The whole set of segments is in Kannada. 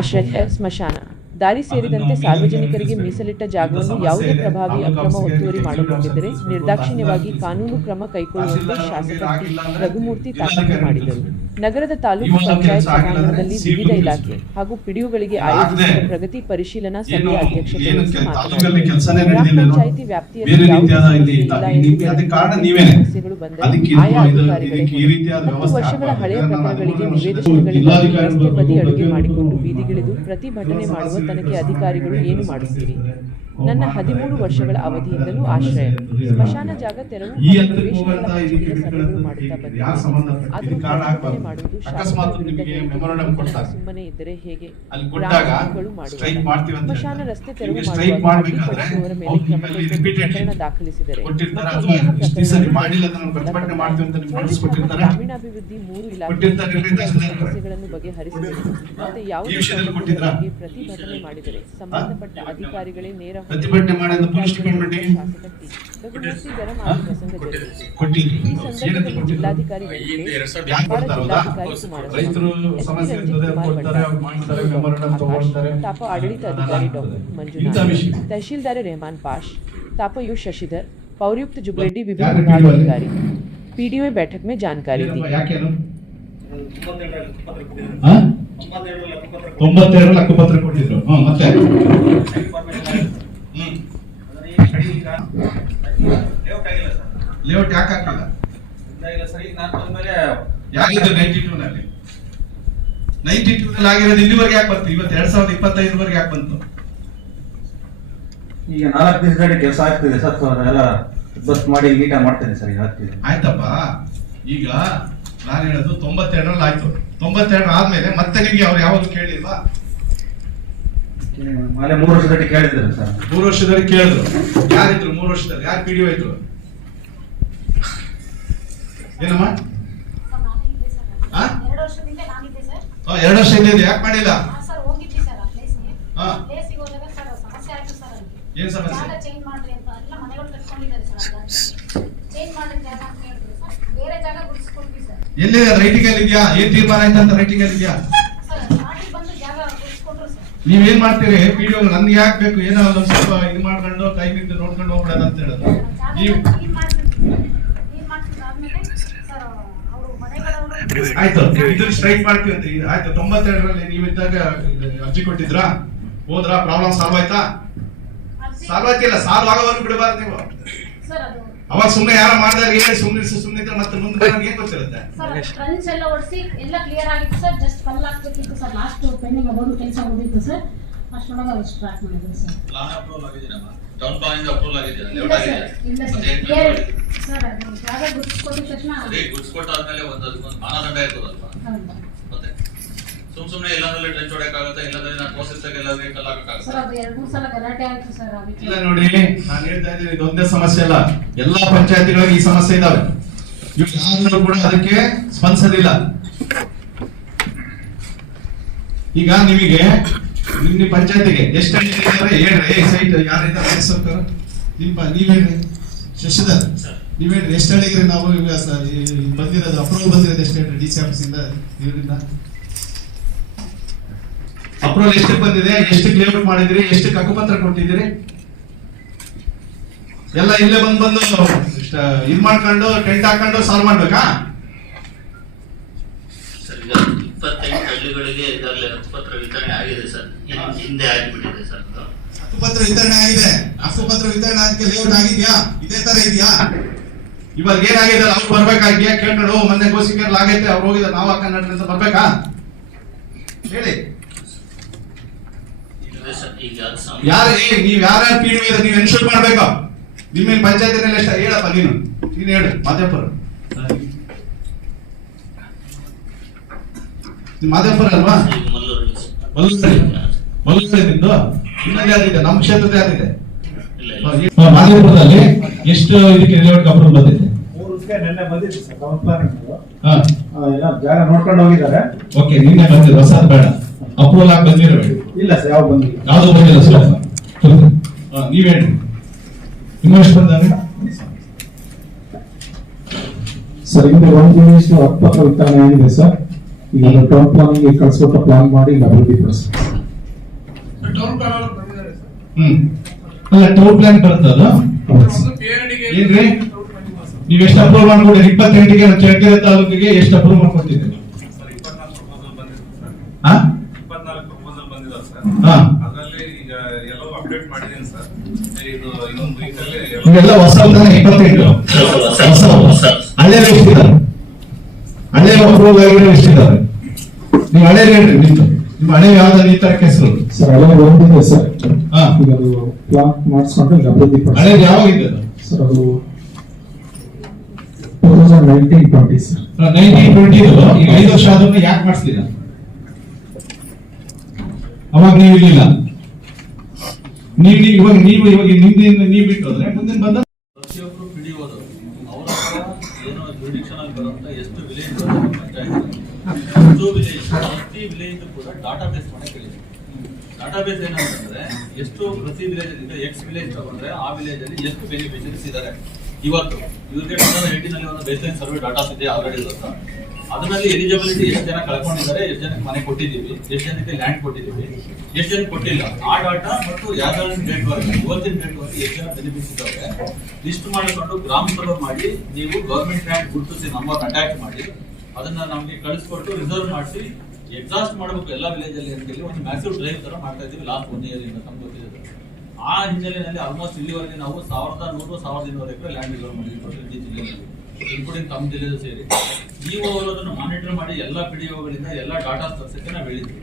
ಆಶ್ರಯ ಸ್ಮಶಾನ ದಾರಿ ಸೇರಿದಂತೆ ಸಾರ್ವಜನಿಕರಿಗೆ ಮೀಸಲಿಟ್ಟ ಜಾಗವನ್ನು ಯಾವುದೇ ಪ್ರಭಾವಿ ಅಕ್ರಮ ಒತ್ತುವರಿ ಮಾಡಿಕೊಂಡಿದ್ದರೆ ನಿರ್ದಾಕ್ಷಿಣ್ಯವಾಗಿ ಕಾನೂನು ಕ್ರಮ ಕೈಗೊಳ್ಳುವಂತೆ ಶಾಸಕ ಟಿ. ರಘುಮೂರ್ತಿ ತಾಕೀತು ಮಾಡಿದರು. ನಗರದ ತಾಲೂಕು ಪಂಚಾಯತ್ ಸಭಾಂಗಣದಲ್ಲಿ ವಿವಿಧ ಇಲಾಖೆ ಹಾಗೂ ಪಿಡಿಒಗಳಿಗೆ ಆಯೋಜಿಸಿದ ಪ್ರಗತಿ ಪರಿಶೀಲನಾ ಸಭೆಯ ಅಧ್ಯಕ್ಷತೆ ಏನು ವಹಿಸಿ ಕೆಲಸನೇ ಮಾತನಾಡಿದರು. ಗ್ರಾಮ ಪಂಚಾಯಿತಿ ವ್ಯಾಪ್ತಿಯಲ್ಲಿ ಯಾವುದೇ ಇಲ್ಲಿ ಎಂದು ಸಮಸ್ಯೆಗಳು ಬಂದರೆ ಆಯಾ ಅಧಿಕಾರಿಗಳಿಗೆ ಹತ್ತು ವರ್ಷಗಳ ಹಳೆಯ. ಪ್ರಕರಣಗಳಿಗೆ ಜಿಲ್ಲಾಧಿಕಾರಿ ರಸ್ತೆ ಬದಿ ಅಡುಗೆ ಮಾಡಿಕೊಂಡು ಬೀದಿಗಿಳಿದು ಪ್ರತಿಭಟನೆ ಮಾಡುವ ತನಗೆ ಅಧಿಕಾರಿಗಳು ಏನು ಮಾಡುತ್ತೀರಿ ನನ್ನ ಹದಿಮೂರು ವರ್ಷಗಳ ಅವಧಿಯಿಂದಲೂ ಆಶ್ರಯ. ಸ್ಮಶಾನ ಜಾಗ ತೆರವು ಮಾಡುತ್ತಾ ಬಂದಿದೆ. ಸುಮ್ಮನೆ ಇದ್ದರೆ ಹೇಗೆ? ಸ್ಮಶಾನ ರಸ್ತೆ ತೆರವು ಪ್ರಕರಣ ದಾಖಲಿಸಿದರೆ ಗ್ರಾಮೀಣಾಭಿವೃದ್ಧಿ ಮೂರು ಇಲಾಖೆಗಳನ್ನು ಇಲಾಖೆ ಕೊಟ್ಟಿರ್ತಾರೆ. ಸಮಸ್ಯೆಗಳನ್ನು ಬಗೆಹರಿಸಬೇಕು ಮತ್ತೆ ಯಾವುದೇ ಪ್ರತಿಭಟನೆ ಮಾಡಿದರೆ ಸಂಬಂಧಪಟ್ಟ ಅಧಿಕಾರಿಗಳೇ ನೇರ ಪ್ರತಿಭಟನೆ ಮಾಡಿದ ಪೊಲೀಸ್ ಡಿಪಾರ್ಟ್ಮೆಂಟ್ಗೆ ಶಾಸಕ ಟಿ. ರಘುಮೂರ್ತಿ ಗರಂ ಆದ ಪ್ರಸಂಗ ಜರುಗಿತು ಕೊಟ್ಟಿರಿ ಈ ಸಂದರ್ಭದಲ್ಲಿ ಜಿಲ್ಲಾಧಿಕಾರಿ ವೆಂಕಟೇಶ್ ಯಾಕೆ ಅಪರ ಕೊಡ್ತಾರೆ ಹೌದಾ? ಜಿಲ್ಲಾಧಿಕಾರಿ ರೈತರು ಕುಮಾರಸ್ವಾಮಿ ಸಮಸ್ಯೆ ಎಸ್ ಪಿ ಇರ್ತದೆ, ರಂಜಿತ್ ಕುಮಾರ್ ಕೊಡ್ತಾರೆ, ಅವ್ರು ಮಾಡ್ತಾರೆ, memorandum ತಗೊಳ್ತಾರೆ. ಆಕಾಶ್ ತಾಪ ಆಡಳಿತ ಅಧಿಕಾರಿ ಡಾಕ್ಟರ್ ಇಂಥ ಮಂಜುನಾಥ್ ವಿಷಯ. ತಹಶೀಲ್ದಾರ್ ರೆಹಮಾನ್ ಪಾಶ್ ताप यू शशिधर पौरयुक्त जुबरेड्डी ಯಾರು विभिन्न PDO ಅಲ್ಲಿ? विभागाधिकारी पीडीओ बैठक में जानकारी दी ಏನಪ್ಪ, ಯಾಕೇನು ತೊಂಬತ್ತೆರಡರಲ್ಲಿ ಹಾ? ಹಕ್ಕುಪತ್ರ ತೊಂಬತ್ತೆರಡರಲ್ಲಿ ಹಕ್ಕುಪತ್ರ ಕೊಟ್ಟಿದ್ರು ಹ್ಮ್ ಮತ್ತೆ ಹ್ಮ್ ಲೇಔಟ್ ಆಗಿಲ್ಲ ಸರ್ ಲೇಔಟ್ ಯಾಕೆ ಹಾಕಿಲ್ಲ? ಇಲ್ಲ ಸರ್ ಈಗ ನಾನು ಬಂದ್ಮೇಲೆ ಯಾಕಿದ್ದು ನೈಂಟಿ ಟೂ ನಲ್ಲಿ? ನೈಂಟಿ ಟೂ ನಲ್ಲಿ ಆಗಿರೋದು ಇಲ್ಲಿವರೆಗೆ ಯಾಕೆ ಬಂತು? ಇವತ್ತು ಎರಡ್ ಸಾವಿರದ ಇಪ್ಪತ್ತೈದರವರೆಗೆ ಯಾಕೆ ಬಂತು? ಈಗ ನಾಲ್ಕು ದಿವಸದಲ್ಲಿ ಕೆಲಸ ಆಗ್ತಿದೆ ಸರ್ ಅದೆಲ್ಲ ಬಸ್ ಮಾಡಿ ನೀಟಾಗಿ ಮಾಡ್ತೇನೆ ಸರ್ ಈಗ ಆಗ್ತಿದೆ ಆಯ್ತಪ್ಪ. ಈಗ ನಾನು ಹೇಳೋದು ತೊಂಬತ್ತೆರಡರಲ್ಲಿ ಆಯ್ತು. ತೊಂಬತ್ತೆರಡು ಆದ್ಮೇಲೆ ಮತ್ತೆ ನಿಮ್ಗೆ ಅವ್ರು ಯಾವಾಗ ಕೇಳಿಲ್ವಾ? ಮೂರು ವರ್ಷದಲ್ಲಿ ಕೇಳಿದ್ರು ಸರ್ ಮೂರು ವರ್ಷದಲ್ಲಿ ಕೇಳಿದ್ರು. ಯಾರಿದ್ರು ಮೂರು ವರ್ಷದಲ್ಲಿ? ಯಾರು ಪಿ ಡಿ ಇದ್ರು? ಏನಮ್ಮ? ಸರ್, ನಾನು ಇದ್ದೆ ಸರ್. ಆ? ಎರಡು ವರ್ಷದಿಂದ ನಾನಿದ್ದೆ ಸರ್. ಆ, ಎರಡು ವರ್ಷ ಹಿಂದೆ ಯಾಕೆ ಮಾಡಿಲ್ಲ? ಏನ್ ಸಮಸ್ಯೆ? ಜಾಗ ಚೇಂಜ್ ಮಾಡ್ರಿ ಅಂತ ಎಲ್ಲ ಮನೆಗಳು ಕಟ್ಕೊಂಡಿದ್ದಾರೆ ಸರ್ ಚೇಂಜ್ ಮಾಡ್ರಿ ಜಾಗ ಅಂತ ಹೇಳಿದ್ರು ಸರ್. ಬೇರೆ ಜಾಗ ಗುಡಿಸ್ಕೊಟ್ವಿ ಸರ್. ಎಲ್ಲಿ? ರೈಟಿಂಗ್ ಅಲ್ಲಿ ಇದೆಯಾ? ಏನ್ ತೀರ್ಮಾನ ಆಯ್ತು ಅಂತ ರೈಟಿಂಗ್ ಅಲ್ಲಿ ಇದೆಯಾ ಸರ್ ಮಾಡಿ ಬಂದು ಜಾಗ ಗುಡಿಸ್ಕೊಟ್ರು ಸರ್ ನೀವೇನ್ ಮಾಡ್ತೀರಿ? ಪಿ ಡಿ ನನ್ಗೆ ಯಾಕೆ ಬೇಕು? ಏನೋ ಒಂದು ಸ್ವಲ್ಪ ಇದು ಮಾಡ್ಕೊಂಡು ಕೈ ಬಿದ್ದು ನೋಡ್ಕೊಂಡು ಹೋಗ್ಬಿಡೋದು ಅಂತ ಹೇಳೋದು. ನೀವು ಆಯ್ತು ಇದು ಸ್ಟ್ರೈಕ್ ಮಾಡ್ತೀವಿ ಅಂತ ಆಯ್ತು ತೊಂಬತ್ತೆರಡರಲ್ಲಿ ನೀವಿದ್ದಾಗ ಅರ್ಜಿ ಕೊಟ್ಟಿದ್ರಾ? ಹೋದ್ರ? ಪ್ರಾಬ್ಲಮ್ ಸಾಲ್ವ್ ಆಯ್ತಾ? ಸಾಲ್ವ್ ಆಯ್ತಿಲ್ಲ ಸಾಲ್ವ್ ಆಗೋವರೆಗೂ ಬಿಡಬಾರ್ದು ನೀವು. ಸರ್ ಅದು ಅವಾಗ ಸುಮ್ಮನೆ ಯಾರ ಮಾಡಿದಾಗ ಏನೇ ಸುಮ್ಮನೆ ಸುಮ್ಮನೆ ಇದ್ರೆ ಮತ್ತೆ ಮುಂದೆ ನಮ್ಗೆ ಏನ್ ಗೊತ್ತಿರುತ್ತೆ? ಸರ್ ಟ್ರಂಚ್ ಎಲ್ಲ ಓಡಿಸಿ ಎಲ್ಲ ಕ್ಲಿಯರ್ ಆಗಿತ್ತು ಸರ್. ಜಸ್ಟ್ ಫಲ್ ಹಾಕ್ಬೇಕಿತ್ತು ಸರ್. ಲಾಸ್ಟ್ ಪೆಂಡಿಂಗ್ ಅಮೌಂಟ್ ಕೆಲಸ ಉಳಿದಿತ್ತು ಸರ್. ಅಷ್ಟೊಳಗೆ ಅವ್ರು ಸ್ಟಾರ್ಟ್ ಮಾಡಿದ್ರು ಸರ್. ಪ್ಲಾನ್ ಅಪ್ರೂವಲ್ ಆಗಿದೆಯಮ್ಮ ಟೌನ್ ಪ್ಲಾನಿಂದ ಅಪ್ರೂವಲ್ ಆಗಿದೆ ಇಲ್ಲ ಸರ್ ಇಲ್ಲ ಸರ್? ಸರ್ ಅದು ಜಾಗ ಕೊಟ್ಟ ತಕ್ಷಣ ಅದೇ ಗುಡ್ಸ್ ಕೊಟ್ಟಾದ್ಮೇಲೆ ಒಂದು ಅದಕ್ಕೊಂದು ಮಾನದಂಡ ಇರ್ತದಲ್ವಾ? ಹೌದು. ಸುಮ್ ಸುಮ್ನೆ ಎಲ್ಲಾದ್ರಲ್ಲಿ ಟ್ರೆಂಚ್ ಹೊಡೆಯಕ್ಕಾಗತ್ತೆ? ಇಲ್ಲಾಂದ್ರೆ ನಾನು ಪ್ರೋಸೆಸ್ ಎಲ್ಲಾದ್ರೆ ಸರ್ ಅದು ಎರಡು ಮೂರು ಸಲ ಗಲಾಟೆ ಆಯ್ತು ಸರ್ ಅದಕ್ಕೆ ಇಲ್ಲ ನೋಡಿ ನಾನು ಹೇಳ್ತಾ ಇದ್ದೀನಿ ಇದೊಂದೇ ಸಮಸ್ಯೆ ಅಲ್ಲ. ಎಲ್ಲಾ ಪಂಚಾಯತಿಗಳಿಗೆ ಈ ಸಮಸ್ಯೆ ಇದಾವೆ. ಇವ್ರು ಯಾರು ಕೂಡ ಅದಕ್ಕೆ ಸ್ಪಂದಿಸಲಿಲ್ಲ ಈಗ ನಿಮಗೆ ನಿಮ್ಮ ಪಂಚಾಯತಿಗೆ ಎಷ್ಟು ಹಳ್ಳಿ ಇದ್ದಾರೆ ಹೇಳ್ರಿ. ಏ ಸೈಟ್ ಯಾರಿಂದ ಸರ್ಕಾರ ನಿಮ್ಮ ನೀವ್ ಹೇಳ್ರಿ. ಶಶಿಧರ್ ನೀವ್ ಹೇಳ್ರಿ. ಎಷ್ಟು ಹೇಳಿದ್ರೆ ನಾವು ಈಗ ಬಂದಿರೋದು ಅಪ್ರೂವಲ್ ಬಂದಿರೋದು ಎಷ್ಟು ಹೇಳ್ರಿ? ಡಿ ಸಿ ಆಫೀಸಿಂದ ಇಂದ ಇವರಿಂದ. ಅಪ್ರೂವಲ್ ಎಷ್ಟು ಬಂದಿದೆ ಎಷ್ಟು ಲೇಔಟ್ ಮಾಡಿದಿರಿ ಎಷ್ಟು ಹಕ್ಕುಪತ್ರ ಕೊಟ್ಟಿದ್ದೀರಿ? ಎಲ್ಲ ಇಲ್ಲೇ ಬಂದ್ ಬಂದು ಇದ್ ಮಾಡ್ಕೊಂಡು ಟೆಂಟ್ ಹಾಕೊಂಡು ಸಾಲ್ವ್ ಮಾಡ್ಬೇಕಾ? ಸರ್ ಈಗ ಇಪ್ಪತ್ತೈದು ಹಳ್ಳಿಗಳಿಗೆ ಈಗಾಗಲೇ ಹಕ್ಕುಪತ್ರ ವಿತರಣೆ ಆಗಿದೆ ಸರ್. ಹಿಂದೆ ಆಗಿಬಿಟ್ಟಿದೆ ಸರ್ ಹಕ್ಕುಪತ್ರ ವಿತರಣೆ ಆಗಿದೆ. ಹಕ್ಕುಪತ್ರ ವಿತರಣೆ ಲೇಔಟ್ ಆಗಿದ್ಯಾ? ಇದೇ ತರ ಇದೆಯಾ? ಇವಾಗ ಏನಾಗಿದೆ? ಅವ್ರು ಬರ್ಬೇಕಾಗಿ ಕೇಳ್ಕೊಂಡು "ಓ, ಮೊನ್ನೆ ಗೋಸಿಕೆರ್ಲ್ ಆಗೈತೆ ಅವ್ರು ಹೋಗಿದ್ದಾರೆ ನಾವು ಹಾಕೊಂಡ್ರೆ ಅಂತ ಬರ್ಬೇಕಾ? ಹೇಳಿ. ಯಾರು ನೀವ್ ಯಾರ್ಯಾರ ಪಿ ಡಿ ನೀವ್ ಎನ್ಶೂರ್ ಮಾಡ್ಬೇಕು. ನಿಮ್ಮ ಪಂಚಾಯತಿನಲ್ಲಿ ಎಷ್ಟ ಹೇಳಪ್ಪ ನೀನು. ನೀನು ಹೇಳು ಮಾದೇಪುರ ಮಾದೇಪುರ ಅಲ್ವಾ? ಈಗ ಮಲ್ಲೂರಲ್ಲಿ ನಿಂದು ಇನ್ನೊಂದು ಯಾರಿದೆ? ನಮ್ಮ ಕ್ಷೇತ್ರದ ಯಾರಿದೆ? ಮಾದೇಪುರದಲ್ಲಿ ಎಷ್ಟು ಇದಕ್ಕೆ ಲೇಔಟ್ ಅಪ್ರೂವಲ್ ಬಂದಿದೆ? ನೆನ್ನೆ ಬಂದಿತ್ತು ಸರ್ ಜಾಗ ನೋಡ್ಕೊಂಡು ಹೋಗಿದ್ದಾರೆ. ಓಕೆ ನಿನ್ನೆ ಬಂದಿದೆ ಹೊಸದು ಬೇಡ. ಅಪ್ರೂವಲ್ ಆಗಿ ಬಂದಿರಬೇಡಿ ಇಲ್ಲ ಸರ್ ಯಾವ ಬಂದಿಲ್ಲ? ಯಾವ್ದು ಬಂದಿಲ್ಲ ಸರ್. ಹಾ ನೀವ್ ಹೇಳಿ ಇನ್ನೂ ಎಷ್ಟು ಬಂದಾವೆ ಸರ್ ಇಂದು ಒಂದು ದಿವಸ ಹತ್ತತ್ರ ವಿಧಾನ ಏನಿದೆ ಸರ್? ಈಗ ಟೌನ್ ಪ್ಲಾನಿಂಗ್ ಕಳಿಸ್ಕೊಟ್ಟು ಪ್ಲಾನ್ ಮಾಡಿ ಈಗ ಅಭಿವೃದ್ಧಿ ಹ್ಮ್. ಅಲ್ಲ ಟೌನ್ ಪ್ಲಾನ್ ಬರ್ತದ. ಏನ್ರಿ? ನೀವ್ ಎಷ್ಟು ಅಪ್ರೂವ್ ಮಾಡ್ಕೊಟ್ಟಿರಿ? ಇಪ್ಪತ್ತೆಂಟಿಗೆ ಚಳ್ಳಕೆರೆ ತಾಲೂಕಿಗೆ ಎಷ್ಟು ಅಪ್ರೂವ್ ಮಾಡ್ಕೊಟ್ಟಿದ್ದೀರಿ? ಹಾ ಸರ್. ಹಾ. ಅದರಲ್ಲಿ ಈಗ ಎಲ್ಲವೂ ಅಪ್ಡೇಟ್ ಮಾಡಿದೀನಿ ಸರ್. ಇದು ಇನ್ನೊಂದು ವೀಕಲ್ಲಿ ಇವೆಲ್ಲ ಹೊಸ ಇಪ್ಪತ್ತೆಂಟು. ಹೊಸ ಹಳೆ ಎಷ್ಟಿದ್ದಾರೆ ಹಳೆ ಅಪ್ರೂವ್ ಆಗಿರೋ ಎಷ್ಟಿದ್ದಾರೆ ನೀವು ಹಳೆ ಹೇಳ್ರಿ ನಿಮ್ಮ ಹಳೆ ಯಾವ್ದು ಈ ತರ ಹೆಸರು ಸರ್ ಎಲ್ಲ ಒಂದಿದೆ ಸರ್. ಹಾ. ಈಗ ಅದು ಪ್ಲಾನ್ ಮಾಡಿಸ್ಕೊಂಡು ಈಗ ಅಭಿವೃದ್ಧಿ ಯಾವಾಗಿದ್ದು ಅದು? ಸರ್ ಅದು two thousand nineteen twenty sir. Nineteen twenty ಈಗ ಐದು ವರ್ಷ ಆದ್ರೂ ಯಾಕೆ ಮಾಡಿಸ್ಲಿಲ್ಲ ಅವಾಗ ನೀವು ಇರ್ಲಿಲ್ಲ. ನೀವು ಇವಾಗ ನೀವು ಇವಾಗ ನಿಮ್ದಿಂದ ನೀವು ಬಿಟ್ಟು ಹೋದ್ರೆ ಮುಂದಿನ ಬಂದ ಪ್ರತಿಯೊಬ್ಬರು ಪಿಡಿಯೋದು. ಅವರ ಏನೋ ಜುರಿಡಿಕ್ಷನ್ ಅಲ್ಲಿ ಬರುವಂತ ಎಷ್ಟು ವಿಲೇಜ್ ಅಷ್ಟು ವಿಲೇಜ್ ಪ್ರತಿ ವಿಲೇಜ್ ಕೂಡ ಡಾಟಾ ಬೇಸ್ ಮಾಡಕ್ಕೆ ಹೇಳಿದೆ ಡಾಟಾ ಬೇಸ್ ಏನಂತಂದ್ರೆ ಎಷ್ಟು ಪ್ರತಿ ವಿಲೇಜ್ ಇದೆ ಎಕ್ಸ್ ವಿಲೇಜ್ ತಗೊಂಡ್ರೆ ಆ ವಿಲೇಜ್ ಅಲ್ಲಿ ಎಷ್ಟು ಬೆನಿಫಿಷರೀಸ್ ಇದ್ದಾರೆ ಇವತ್ತು ಇವ್ರಿಗೆ ಟೂ ತೌಸಂಡ್ ಒಂದು ಬೇಸ್ಲೈನ್ ಸರ್ವೆ ಡಾಟಾಸ್ ಇದೆ ಆಲ್ರೆಡಿ ಇರುತ್ತೆ ಅದರಲ್ಲಿ ಎಲಿಜಿಬಿಲಿಟಿ ಎಷ್ಟು ಜನ ಕಳ್ಕೊಂಡಿದ್ದಾರೆ, ಎಷ್ಟು ಜನಕ್ಕೆ ಮನೆ ಕೊಟ್ಟಿದ್ದೀವಿ, ಎಷ್ಟು ಜನಕ್ಕೆ ಲ್ಯಾಂಡ್ ಕೊಟ್ಟಿದ್ದೀವಿ, ಎಷ್ಟು ಜನಕ್ಕೆ ಕೊಟ್ಟಿಲ್ಲ. ಆ ಡಾಟಾ ಮತ್ತು ಯಾವ್ದಾದ್ರು ಡೇಟ್ ವರ್ಕ್ ಇವತ್ತಿನ ಡೇಟ್ ವರ್ಕ್ ಎಷ್ಟು ಜನ ಬೆನಿಫಿಟ್ಸ್ ಇದ್ದಾವೆ ಲಿಸ್ಟ್ ಮಾಡಿಕೊಂಡು ಗ್ರಾಮ ಮಾಡಿ, ನೀವು ಗೌರ್ಮೆಂಟ್ ಲ್ಯಾಂಡ್ ಗುರುತಿಸಿ ನಂಬರ್ ಅಟ್ಯಾಚ್ ಮಾಡಿ, ಅದನ್ನ ನಮಗೆ ಕಳಿಸ್ಕೊಟ್ಟು ರಿಸರ್ವ್ ಮಾಡಿಸಿ ಎಕ್ಸಾಸ್ಟ್ ಮಾಡಬೇಕು ಎಲ್ಲ ವಿಲೇಜಲ್ಲಿ ಅಂತ ಹೇಳಿ ಒಂದು ಮ್ಯಾಸಿವ್ ಡ್ರೈವ್ ತರ ಮಾಡ್ತಾ ಇದ್ದೀವಿ ಲಾಸ್ಟ್ ಒನ್ ಇಯರ್ ಇಂದ, ನಮ್ಗೆ ಗೊತ್ತಿದೆ ಆ ಹಿನ್ನೆಲೆಯಲ್ಲಿ ಆಲ್ಮೋಸ್ಟ್ ಇಲ್ಲಿವರೆಗೆ ನಾವು ಸಾವಿರದ ನೂರು, ಸಾವಿರದ ಇನ್ನೂರು ಎಕರೆ ಲ್ಯಾಂಡ್ ರಿಸರ್ವ್ ಮಾಡಿದ್ದೀವಿ ಜಿಲ್ಲೆಯಲ್ಲಿ ಇನ್ಕ್ಲೂಡಿಂಗ್ ತಮ್ಮ ಜಿಲ್ಲೆಯೂ ಸೇರಿ. ನೀವು ಅದನ್ನು ಮಾನಿಟರ್ ಮಾಡಿ ಎಲ್ಲ ಓಗಳಿಂದ ಎಲ್ಲ ಡಾಟಾ ತರ್ಸಕ್ಕೆ ನಾವು ಹೇಳಿದ್ವಿ.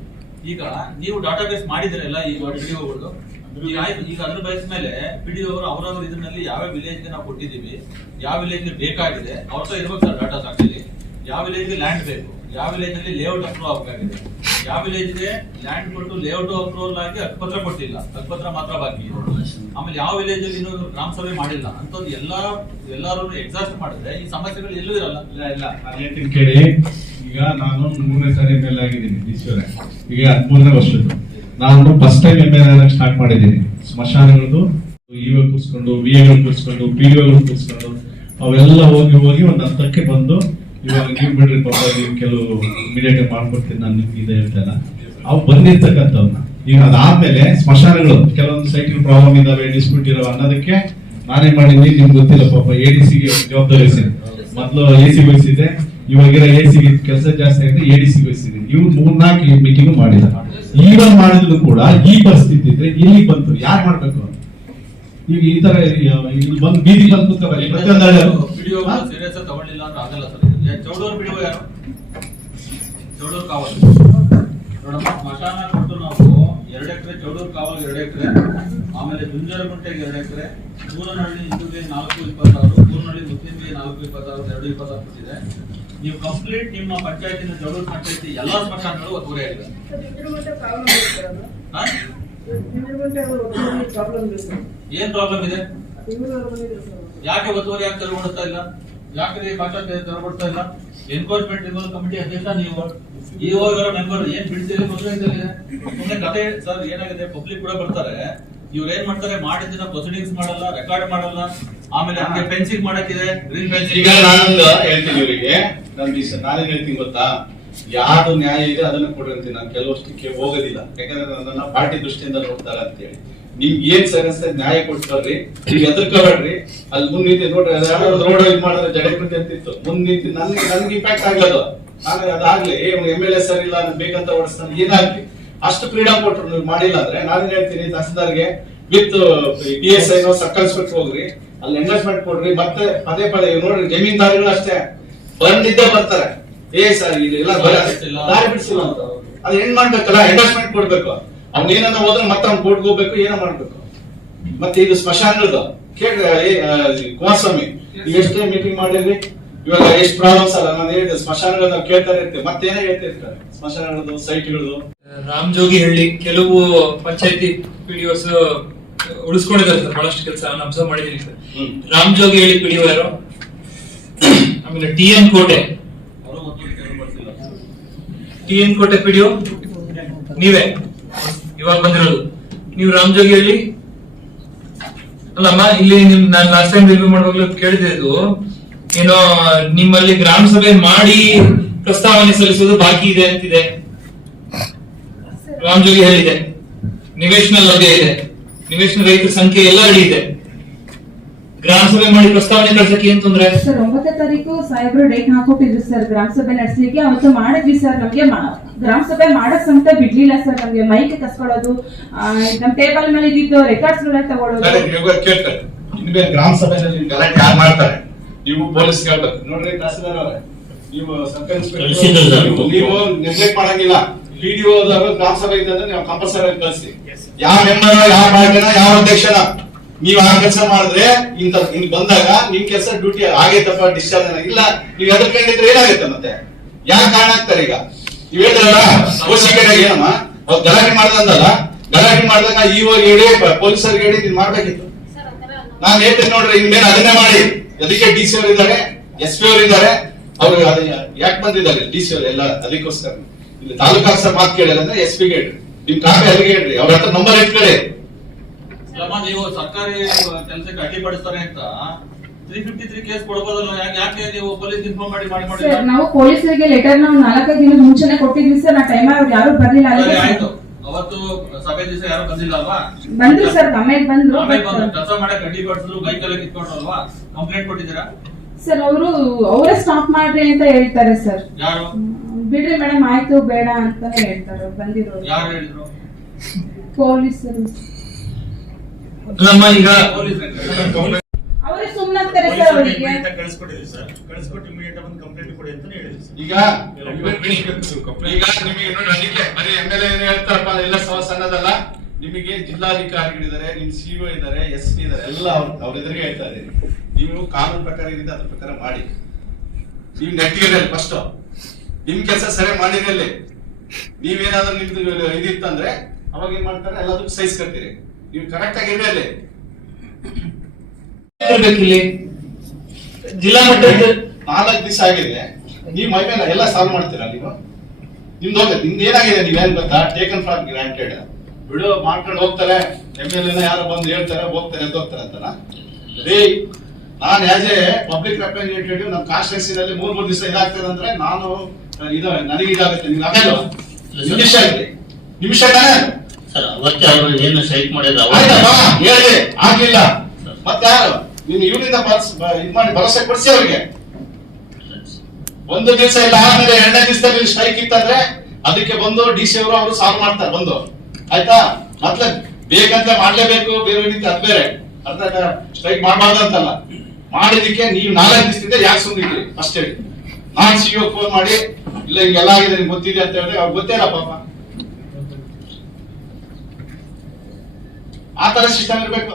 ಈಗ ನೀವು ಡಾಟಾ ಬೇಸ್ ಮಾಡಿದ್ರೆ ಎಲ್ಲ ಈ ಪಿ ಈಗ ಆಯ್ತು, ಈಗ ಅದ್ರ ಬೇಸ್ ಮೇಲೆ ಪಿ ಡಿ ಅವರು ಅವರವ್ರ ಇದರಲ್ಲಿ ಯಾವ ವಿಲೇಜ್ಗೆ ನಾವು ಕೊಟ್ಟಿದ್ದೀವಿ, ಯಾವ ವಿಲೇಜ್ ಬೇಕಾಗಿದೆ, ಅವ್ರ ಇರ್ಬೇಕು ಸರ್ ಡಾಟಾ ಆಕ್ಚುಲಿ ಯಾವ ವಿಲೇಜ್ಗೆ ಲ್ಯಾಂಡ್ ಬೇಕು, ಯಾವ ವಿಲೇಜ್ ಅಲ್ಲಿ ಲೇಔಟ್ ಅಪ್ರೂವ್ ಆಗಬೇಕಾಗಿದೆ. ಯಾವ ವಿಲೇಜ್ ಇದೆ ಲ್ಯಾಂಡ್ ಕೊಟ್ಟು ಲೇಔಟ್ ಅಪ್ರೂವಲ್ ಆಗಿ ಹಕ್ಕುಪತ್ರ ಕೊಟ್ಟಿಲ್ಲ. ಹಕ್ಕುಪತ್ರ ಮಾತ್ರ ಬಾಕಿ ಇದೆ. ಆಮೇಲೆ ಯಾವ ವಿಲೇಜ್ ಅಲ್ಲಿ ಇನ್ನೂ ಗ್ರಾಮ ಸಭೆ ಮಾಡಿಲ್ಲ ಅಂತದ್ದು ಎಲ್ಲ ಎಲ್ಲರೂ ಎಕ್ಸಾಸ್ಟ್ ಮಾಡಿದ್ರೆ ಈ ಸಮಸ್ಯೆಗಳು ಎಲ್ಲೂ ಇರಲ್ಲ. ಇಲ್ಲ ಇಲ್ಲ ಕೇಳಿ. ಈಗ ನಾನು ಮೂರನೇ ಸಾರಿ ಎಂ ಎಲ್ ಆಗಿದ್ದೀನಿ, ಈಶ್ವರ. ಈಗ ಹದಿಮೂರನೇ ವರ್ಷದ್ದು. ನಾನು ಫಸ್ಟ್ ಟೈಮ್ ಎಂ ಎಲ್ ಆಗಕ್ಕೆ ಸ್ಟಾರ್ಟ್ ಮಾಡಿದ್ದೀನಿ. ಸ್ಮಶಾನಗಳದ್ದು ಇವ ಕೂರಿಸ್ಕೊಂಡು ವಿ ಎಗಳು ಕೂರಿಸ್ಕೊಂಡು ಪಿ ಡಿ ಕೂರಿಸ್ಕೊಂಡು, ಅವೆಲ್ಲ ಹೋಗಿ ಹೋಗಿ ಒಂದು ಹತ್ತಕ್ಕೆ ಬಂದು ಇವಾಗ ನೀವು ಬಿಡ್ರಿ ಪಾಪ ನೀವು ಕೆಲವು ಇಮಿಡಿಯೇಟ್ ಮಾಡ್ಕೊಡ್ತೀನಿ ನಾನು ನಿಮ್ಗೆ ಇದೆ ಹೇಳ್ತಲ್ಲ ಅವು ಬಂದಿರ್ತಕ್ಕಂಥವ್ನ. ಈಗ ಅದಾದ್ಮೇಲೆ ಸ್ಮಶಾನಗಳು ಕೆಲವೊಂದು ಸೈಕಲ್ ಪ್ರಾಬ್ಲಮ್ ಇದಾವೆ ಡಿಸ್ಪ್ಯೂಟ್ ಇದಾವೆ ಅನ್ನೋದಕ್ಕೆ ನಾನೇ ಮಾಡಿದ್ದೀನಿ ನಿಮ್ಗೆ ಗೊತ್ತಿಲ್ಲ ಪಾಪ ಎ ಡಿ ಸಿಗೆ ಜವಾಬ್ದಾರಿ ವಹಿಸಿದೆ ಮೊದಲು ಎ ಸಿ ವಹಿಸಿದೆ ಇವಾಗಿರೋ ಎ ಸಿಗೆ ಕೆಲಸ ಜಾಸ್ತಿ ಆಗಿದೆ ಎ ಡಿ ಸಿ ವಹಿಸಿದೆ ಇವ್ರು ಮೂರ್ನಾಲ್ಕು ಮೀಟಿಂಗ್ ಮಾಡಿಲ್ಲ ಈಗ ಮಾಡಿದ್ರು ಕೂಡ ಈ ಪರಿಸ್ಥಿತಿ ಇದ್ರೆ ಇಲ್ಲಿ ಬಂತು. ಯಾರು ಮಾಡ್ಬೇಕು ಈಗ ಈ ತರ ಇಲ್ಲಿ ಬಂದು ಬೀದಿ ಬಂದು ಕೂತ್ಕೋಬೇಕು ಪ್ರತಿಯೊಂದು ಹಾ? ಸೀರಿಯಸ್ ತಗೊಳ್ಳಿಲ್ಲ ಅಂದ್ರೆ ಆಗಲ್ಲ ಸರ್. ಚೌಡೂರ್ ಪಿಡಿಒ ಯಾರು? చౌడూరు ಕಾವಲ್. ನೋಡಮ್ಮ, ಸ್ಮಶಾನ ಕೊಟ್ಟು ನಾವು ಎರಡು ಎಕರೆ ಚೌಡೂರ್ ಕಾವಲ್ ಎರಡು ಎಕರೆ, ಆಮೇಲೆ ಗುಂಜರಗುಂಟೆಗೆ ಎರಡು ಎಕರೆ ಸೂರನಹಳ್ಳಿ ಹಿಂದೂಗೆ ನಾಲ್ಕು ಇಪ್ಪತ್ತಾರು ಸೂರನಹಳ್ಳಿ ಮುಸ್ಲಿಂಗೆ ನಾಲ್ಕು ಇಪ್ಪತ್ತಾರು, ಎರಡು ಇಪ್ಪತ್ತಾರು ನೀವು ಕಂಪ್ಲೀಟ್ ನಿಮ್ಮ ಪಂಚಾಯತಿನ ಚೌಡೂರ್ ಪಂಚಾಯತಿ ಎಲ್ಲ ಸ್ಮಶಾನಗಳು ಒತ್ತುವರಿ ಆಗಿದೆ? ಏನ್ ಪ್ರಾಬ್ಲಮ್ ಇದೆ? ಯಾಕೆ ಒತ್ತುವರಿ ಯಾಕೆ ತೆರವುಗೊಳಿಸ್ತಾ ಇಲ್ಲ? ಯಾಕೆ ಪಂಚಾಯತ್ ತೆರವುಗೊಳಿಸ್ತಾ ಇಲ್ಲ? ಎನ್ಕ್ವೈರ್ಮೆಂಟ್ ಕಮಿಟಿ ಅಧ್ಯಕ್ಷ ನೀವು ಇವ ಇವರ ಮೆಂಬರ್ ಏನ್ ಬಿಡ್ತೀರಿ ಸುಮ್ಮನೆ ಕತೆ ಸರ್ ಏನಾಗಿದೆ? ಪಬ್ಲಿಕ್ ಕೂಡ ಬರ್ತಾರೆ. ಇವ್ರು ಏನ್ ಮಾಡ್ತಾರೆ? ಮಾಡಿದ್ದನ್ನ ಪ್ರೊಸೀಡಿಂಗ್ಸ್ ಮಾಡಲ್ಲ ರೆಕಾರ್ಡ್ ಮಾಡಲ್ಲ. ಆಮೇಲೆ ಹಂಗೆ ಫೆನ್ಸಿಂಗ್ ಮಾಡಕ್ಕಿದೆ ಗ್ರೀನ್ ಈಗ ಫೆನ್ಸಿಂಗ್ ನಾನೊಂದು ಹೇಳ್ತೀನಿ ಇವರಿಗೆ. ನಾನು ಈ ಸ- ನಾನೇನ್ ಹೇಳ್ತೀನಿ ಗೊತ್ತಾ? ಯಾರು ನ್ಯಾಯ ಇದೆ ಅದನ್ನ ಕೊಡ್ರಿ ಅಂತೀನಿ. ನಾನು ಕೆಲವಷ್ಟಕ್ಕೆ ಹೋಗೋದಿಲ್ಲ. ಯಾಕಂದ್ರೆ ನನ್ನ ಪಾರ್ಟಿ ದೃಷ್ಟಿಯಿಂದ ನೋಡ್ತಾರೆ ಅಂತ ನಿಮ್ಗೆ ಏನ್ ಅನ್ಸ್ತದೆ ನ್ಯಾಯ ಕೊಡ್ತಾರ್ರಿ ಎದರ್ಕೋಬೇಡ್ರಿ ಅಲ್ಲಿ ಮುಂದ್ ನಿಂತಿ ನೋಡ್ರಿ ರೋಡ್ ಇದು ಮಾಡಿದ್ರೆ ಜಡೆ ಕುಂತಿ ಅಂತಿತ್ತು ಮುಂದ್ ನಿಂತಿ ನನ್ಗೆ ನನ್ಗೆ ಇಂಪ್ಯಾಕ್ಟ್ ಆಗ್ಲದು ನಾನು ಅದಾಗ್ಲಿ ಎಂ ಎಲ್ ಎ ಸರ್ ಇಲ್ಲ, ನಾನು ಬೇಕಂತ ಓಡಿಸ್ತಾನೆ, ಏನಾಗ್ಲಿ. ಅಷ್ಟು ಫ್ರೀಡಮ್ ಕೊಟ್ರು ನೀವು ಮಾಡಿಲ್ಲ ಅಂದ್ರೆ ನಾನೇನ್ ಹೇಳ್ತೀನಿ, ತಹಸೀಲ್ದಾರ್ಗೆ with B S I sub inspector ಹೋಗ್ರಿ. ಅಲ್ಲಿ ಎಂಗೇಜ್ಮೆಂಟ್ ಕೊಡ್ರಿ, ಮತ್ತೆ ಪದೇ ಪದೇ ನೋಡ್ರಿ, ಜಮೀನ್ದಾರಿಗಳು ಅಷ್ಟೇ. ಬಂದಿದ್ದೇ ಬರ್ತಾರೆ. ಏ, ಸರ್ ಬರ- ಬಿಡ್ಸಿಲ್ಲ. ದಾರಿ ಬಿಡಿಸಿಲ್ಲ ಅಂತ. ಅದು ಹೆಣ್ ಮಾಡ್ಬೇಕಲ್ಲ ಎಂಡಸ್ಮೆಂಟ್ ಕೊಡ್ಬೇಕು. ಅವ್ನ ಏನನ್ನ ಹೋದ್ರೆ ಮತ್ತೆ ಅವ್ನು ಕೋರ್ಟ್ಗೆ ಹೋಗ್ಬೇಕು ಏನೋ ಮಾಡ್ಬೇಕು. ಮತ್ತೆ ಇದು ಆ, ಕುಮಾರಸ್ವಾಮಿ ಎಷ್ಟೇ ಮೀಟಿಂಗ್ ಮಾಡಿದ್ರಿ ಇವಾಗ ಎಷ್ಟು ಪ್ರಾಬ್ಲಮ್ಸ್ ಅಲ್ಲ ನಾನು ಹೇಳಿದೆ ಸ್ಮಶಾನಗಳನ್ನ ನಾವು ಕೇಳ್ತಾ ಇರ್ತೀವಿ. ಮತ್ತೇನೇ ಹೇಳ್ತಿರ್ತಾರೆ ರಾಮ್ ಜೋಗಿ ಹಳ್ಳಿ ಕೆಲವು ಪಂಚಾಯತಿ ಪಿಡಿಒಸ್ ಉಳಿಸ್ಕೊಂಡಿದ್ದಾರೆ ಸರ್ ಬಹಳಷ್ಟು ಕೆಲಸ ನಾನು ಅಬ್ಸರ್ವ್ ಮಾಡಿದ್ದೀನಿ ಸರ್. ಪಿ ಡಿ ಪಿಡಿಒ ಯಾರು? ಆಮೇಲೆ T N Kote. T N Kote PDO ನೀವೇ? ಇವಾಗ ಬಂದಿರೋದು. ನೀವು ರಾಮಜೋಗಿಹಳ್ಳಿ ಅಲ್ಲಮ್ಮ, ಇಲ್ಲಿ ನಿಮ್ ನಾನು ಲಾಸ್ಟ್ ಟೈಮ್ ರಿವ್ಯೂ ಮಾಡುವಾಗಲೂ ಕೇಳಿದೆ ಇದು. ಏನೋ, ನಿಮ್ಮಲ್ಲಿ ಗ್ರಾಮ ಸಭೆ ಮಾಡಿ ಪ್ರಸ್ತಾವನೆ ಸಲ್ಲಿಸೋದು ಬಾಕಿ ಇದೆ ಅಂತಿದೆ. ರಾಮಜೋಗಿ ಹೇಳಿದೆ. ನಿವೇಶನ ಲಭ್ಯ ಇದೆ. ನಿವೇಶನ ರೈತರ ಸಂಖ್ಯೆ ಎಲ್ಲ ಅಡಿ ಇದೆ. ಗ್ರಾಮ ಸಭೆ ಮಾಡಿ ಪ್ರಸ್ತಾವನೆ ಕಳ್ಸಕ್ಕೆ ಏನ್ ತೊಂದ್ರೆ? ಸರ್ ಒಂಬತ್ತನೇ ತಾರೀಕು ಸಾಹೇಬ್ರು ಡೇಟ್ ಹಾಕೊಟ್ಟಿದ್ರು ಸರ್ ಗ್ರಾಮ ಸಭೆ ನಡೆಸಲಿಕ್ಕೆ. ಅವತ್ತು ಮಾಡಿದ್ವಿ ಸರ್ ನಮ್ಗೆ ಗ್ರಾಮ ಸಭೆ ಮಾಡಕ್ ಅಂತ ಬಿಡ್ಲಿಲ್ಲ ಸರ್ ನಮ್ಗೆ ಮೈಕ್ ಕಸ್ಕೊಳ್ಳೋದು ನಮ್ ಟೇಬಲ್ ಮೇಲೆ ಇದ್ದಿದ್ದು ರೆಕಾರ್ಡ್ಸ್ ತಗೊಳ್ಳೋದು ಸರಿ, ನೀವು ಕೇಳ್ತಾರೆ. ಇನ್ಮೇಲೆ ಗ್ರಾಮ ಸಭೆಯಲ್ಲಿ ಗಲಾಟೆ ಯಾರು ಮಾಡ್ತಾರೆ? ನೀವು ಪೊಲೀಸ್ ಕೇಳ್ಬೇಕು ನೋಡ್ರಿ ತಹಸೀಲ್ದಾರ್ ಅವರೇ ನೀವು ಸಬ್. ಇನ್ಸ್ಪೆಕ್ಟರ್ ನೀವು ನೆಗ್ಲೆಕ್ಟ್ ಮಾಡಂಗಿಲ್ಲ. ಪಿಡಿಒ ಗ್ರಾಮ ಸಭೆ ಇದ್ದಂದ್ರೆ ನೀವು ಕಂಪಲ್ಸರಿ ಕಳಿಸಿ. ಯಾವ ಮೆಂಬರ್ ಯಾವ ಬಾಳ್ಗೆನ ಯಾವ ಅಧ್ಯಕ್ಷನ? ನೀವು ಆ ಕೆಲಸ ಮಾಡಿದ್ರೆ ಇಂತ ಹಿಂಗ್ ಬಂದಾಗ ನಿಮ್ ಕೆಲಸ ಡ್ಯೂಟಿ ಆಗೈತಪ್ಪ ಡಿಸ್ಚಾರ್ಜ್ ಇಲ್ಲ, ನೀವು ಎದರ್ಕೊಂಡಿದ್ರೆ ಏನಾಗುತ್ತೆ ಮತ್ತೆ? ಯಾಕೆ ಕಾರಣ ಆಗ್ತಾರೆ ಈಗ? ನೀವ್ ಹೇಳಿದ್ರಲ್ಲ ಏನಮ್ಮ, ಅವ್ರು ಗಲಾಟೆ ಮಾಡ್ದಂದಲ್ಲ, ಗಲಾಟೆ ಮಾಡಿದಾಗ ಇವಾಗ ಹೇಳಿ ಪೊಲೀಸರಿಗೆ ಹೇಳಿ ನೀನ್ ಮಾಡ್ಬೇಕಿತ್ತು. ನಾನ್ ಹೇಳ್ತೇನೆ ನೋಡ್ರಿ, ಇನ್ಮೇಲೆ ಅದನ್ನೇ ಮಾಡಿ. ಅದಕ್ಕೆ ಡಿ ಸಿ ಅವರು ಇದ್ದಾರೆ, ಎಸ್ ಪಿ ಅವರು ಇದ್ದಾರೆ, ಅವ್ರು ಯಾಕೆ ಬಂದಿದ್ದಾರೆ? ಡಿ ಸಿ ಅವರು ಎಲ್ಲ ಅದಕ್ಕೋಸ್ಕರ. ಇಲ್ಲಿ ತಾಲೂಕು ಆಫೀಸರ್ ಮಾತು ಕೇಳಿಲ್ಲ ಅಂದ್ರೆ ಎಸ್ ಪಿ ಹೇಳ್ರಿ. ನಿಮ್ ಕಾಪಿ ಅಲ್ಲಿಗೆ ಹೇಳ್ರಿ? ಅವ್ರ ಹತ್ರ ನಂಬರ್ ಇಟ್ಕೊಳ್ಳಿ. ಅಲ್ಲಮ್ಮ ನೀವು ಸರ್ಕಾರಿ ಕೆಲಸಕ್ಕೆ ಅಡ್ಡಿಪಡಿಸ್ತಾರೆ ಅಂತ. ತ್ರೀ ಫಿಫ್ಟಿ ತ್ರೀ ಕೇಸ್ ಕೊಡ್ಬೋದಲ್ಲ ಯಾಕೆ ನೀವು ಪೊಲೀಸ್ ಇನ್ಫಾರ್ಮ್ ಮಾಡಿ ಮಾಡಿ ಮಾಡಿ ಸರ್ ನಾವು ಪೊಲೀಸರಿಗೆ ಲೆಟರ್ ನಾವು ನಾಲ್ಕೈದು ದಿನ ಮುಂಚೆನೆ ಕೊಟ್ಟಿದ್ವಿ ಸರ್. ನಾ ಟೈಮ್ ಅವ್ರು ಯಾರು ಬರ್ಲಿಲ್ಲ ಸರಿ, ಅಲ್ಲಿಗೆ ಆಯ್ತು. ಅವತ್ತು ಸಭೆ ದಿವಸ ಯಾರು ಬಂದಿಲ್ಲ ಅಲ್ವಾ? ಬಂದ್ರು ಸರ್ ಆಮೇಲೆ ಬಂದ್ರು. ಆಮೇಲೆ ಬಂದು ಕೆಲಸ ಮಾಡಕ್ ಅಡ್ಡಿಪಡಿಸಿದ್ರು ಬೈಕ್ ಎಲ್ಲ ಕಿತ್ಕೊಂಡ್ರು ಅಲ್ವಾ ಕಂಪ್ಲೇಂಟ್ ಕೊಟ್ಟಿದ್ದೀರಾ? ಸರ್ ಅವರು ಅವರೇ ಸ್ಟಾಪ್ ಮಾಡ್ರಿ ಅಂತ ಹೇಳ್ತಾರೆ ಸರ್. ಯಾರು? ಬಿಡ್ರಿ ಮೇಡಮ್ ಆಯ್ತು ಬೇಡ ಅಂತ ಹೇಳ್ತಾರೆ. ಬಂದಿರೋರು. ಯಾರು ಹೇಳಿದ್ರು? ಪೊಲೀಸರು. ನಮ್ಮ ಈಗ ಈಗ ನಿಮಗೆ ನೋಡಿ ಅದಕ್ಕೆ ಬರೀ ಎಂ ಎಲ್ ಏನ್ ಹೇಳ್ತಾರಪ್ಪ ಎಲ್ಲ ಸಣ್ಣದಲ್ಲ. ನಿಮಗೆ ಜಿಲ್ಲಾಧಿಕಾರಿಗಳಿದ್ದಾರೆ ನಿಮ್ ಸಿಒ ಇದ್ದಾರೆ ಎಸ್ ಪಿ ಇದ್ದಾರೆ ಎಲ್ಲ ಅವ್ರ ಅವ್ರ ಎದುರಿಗೆ ಹೇಳ್ತಾ ಇದ್ದೀನಿ. ನೀವು ಕಾನೂನು ಪ್ರಕಾರ ಏನಿದೆ ಅದ್ರ ಪ್ರಕಾರ ಮಾಡಿ. ನೀವು ನೆಟ್ಟಿಗೆ ಫಸ್ಟ್ ನಿಮ್ ಕೆಲಸ ಸರಿ ಮಾಡಿರಲ್ಲಿ ನೀವೇನಾದ್ರೂ ನಿಮ್ದು ಇದಿತ್ತಂದ್ರೆ ಅವಾಗ ಏನ್ ಮಾಡ್ತಾರೆ? ಎಲ್ಲದಕ್ಕೂ ಸಹಿಸ್ಕೊಳ್ತೀರಿ ನೀವು ಕರೆಕ್ಟ್ ಆಗಿ ಇರಲಿ ಅಲ್ಲಿ. ಇರ್ಬೇಕಿಲ್ಲಿ ಜಿಲ್ಲಾ ಮಟ್ಟದ ನಾಲ್ಕು ದಿವಸ ಆಗಿದೆ. ನೀವು ಮೈ ಮೇಲೆ ಎಲ್ಲ ಸಾಲ್ವ್ ಮಾಡ್ತೀರಾ ನೀವು? ನಿಮ್ದು ಹೋಗುತ್ತೆ ನಿಮ್ದು ಏನಾಗಿದೆ? ನೀವೇನ್ ಗೊತ್ತಾ? ಟೇಕನ್ ಫಾರ್ ಗ್ರಾಂಟೆಡ್ ಬಿಡು ಮಾಡ್ಕೊಂಡು ಹೋಗ್ತಾರೆ. ಎಂ ಎಲ್ ಎನ ಯಾರೋ ಬಂದು ಹೇಳ್ತಾರೆ ಹೋಗ್ತಾರೆ ಎದ್ದು ಹೋಗ್ತಾರೆ ಅಂತನಾ? ರೀ ನಾನು ಆಸ್ ಎ ಪಬ್ಲಿಕ್ ರೆಪ್ರೆಸೆಂಟೇಟಿವ್ ನಮ್ಮ ಕಾನ್ಸ್ಟಿಟ್ಯೂನ್ಸಿನಲ್ಲಿ ಮೂರ್ ಮೂರ್ ದಿವಸ ಇದಾಗ್ತದೆ ಅಂದ್ರೆ ನಾನು ಇದು ನನಗೆ ಇದಾಗುತ್ತೆ. ನೀವು ಆಗಲ್ಲ ನಿಮಿಷ ಇದೆ ನಿಮಿಷ ತಾನೇ? ಸರ್ ಅವತ್ತೇ ಅವರು ಏನು ಸ್ಟ್ರೈಕ್ ಮಾಡಿದ್ರು ಆಯ್ತಪ್ಪ ಹೇಳಿ ಆಗ್ಲಿಲ್ಲ. ಮತ್ತೆ ಯಾರು? ನೀನು ಇವರಿಂದ ಇದ್ ಮಾಡಿ ಭರವಸೆ ಕೊಡ್ಸಿ ಅವ್ರಿಗೆ. ಒಂದು ದಿವಸ ಇಲ್ಲ ಆದ್ಮೇಲೆ ಎರಡನೇ ದಿವಸದಲ್ಲಿ ಸ್ಟ್ರೈಕ್ ಇತ್ತಂದ್ರೆ ಅದಕ್ಕೆ ಬಂದು ಡಿ ಸಿ ಅವರು ಅವರು ಸಾಲ್ವ್ ಮಾಡ್ತಾರೆ ಬಂದು. ಆಯ್ತಾ? ಮತ್ತೆ ಬೇಕಂತ ಮಾಡ್ಲೇಬೇಕು ಬೇರೆ ರೀತಿ ಅದ್ ಬೇರೆ. ಅರ್ಥ ಸ್ಟ್ರೈಕ್ ಮಾಡಬಾರ್ದು ಅಂತಲ್ಲ. ಮಾಡಿದಕ್ಕೆ ನೀವು ನಾಲ್ಕು ದಿವಸದಿಂದ ಯಾಕೆ ಸುಮ್ಮನಿದ್ರಿ ಅಷ್ಟೇ. ನಾನ್ ಸಿ ಫೋನ್ ಮಾಡಿ ಇಲ್ಲ ಹಿಂಗೆಲ್ಲ ಆಗಿದೆ ನಿಮ್ಗೆ ಗೊತ್ತಿದೆ ಅಂತ ಹೇಳಿದ್ರೆ ಅವ್ರಿಗೆ ಗೊತ್ತೇ ಇಲ್ಲ ಪಾಪ. ಆ ತರ ಸಿಸ್ಟಮ್ ಇರ್ಬೇಕು.